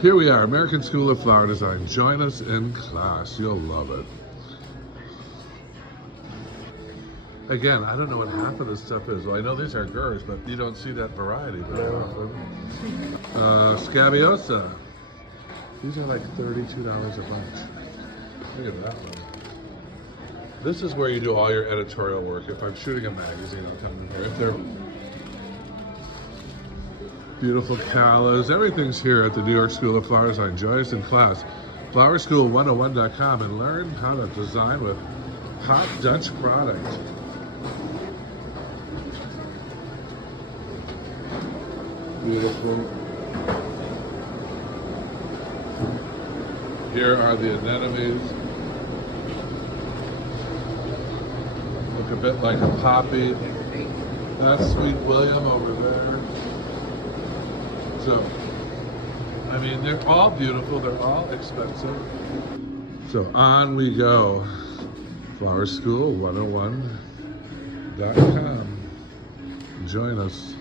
Here we are, American School of Flower Design. Join us in class. You'll love it. Again, I don't know what half of this stuff is. Well, I know these are gurs, but you don't see that variety very often. Scabiosa. These are like $32 a bunch. Look at that one. This is where you do all your editorial work. If I'm shooting a magazine, I'll come in here. If they're beautiful callas, everything's here at the New York School of Flower Design. Join us in class. Flowerschool101.com and learn how to design with hot Dutch product. Beautiful. Here are the anemones. Look a bit like a poppy. That's Sweet William over there. So, I mean, they're all beautiful. They're all expensive. So on we go. Flowerschool101.com. Join us.